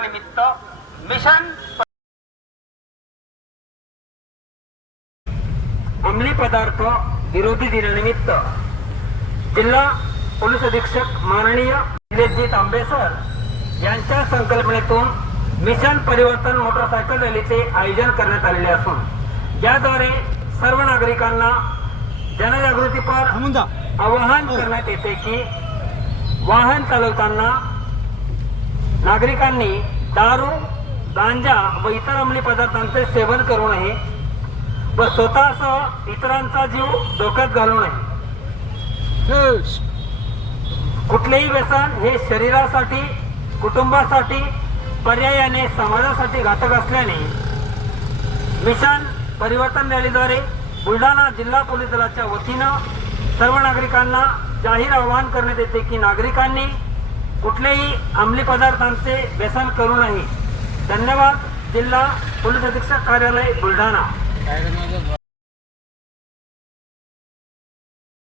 दिनानिमित्त मिशन अंमली पदार्थ विरोधी दिनानिमित्त जिल्हा पोलीस अधीक्षक माननीय निलेशजी आंबेसर यांच्या संकल्पनेतून मिशन परिवर्तन मोटरसायकल रॅलीचे आयोजन करण्यात आलेले असून याद्वारे सर्व नागरिकांना जनजागृतीपर आवाहन करण्यात येते की वाहन चालवताना नागरिकांनी दारू गांजा व इतर अंमली पदार्थांचे सेवन करू नये व स्वतःसह इतरांचा जीव धोक्यात घालू नये. कुठलेही व्यसन हे शरीरासाठी कुटुंबासाठी पर्यायाने समाजासाठी घातक असल्याने मिशन परिवर्तन रॅलीद्वारे बुलढाणा जिल्हा पोलीस दलाच्या वतीनं सर्व नागरिकांना जाहीर आवाहन करण्यात येते की नागरिकांनी कुठलेही अंमली पदार्थांचे व्यसन करू नये. धन्यवाद जिल्हा पोलीस अधीक्षक कार्यालय बुलढाणा.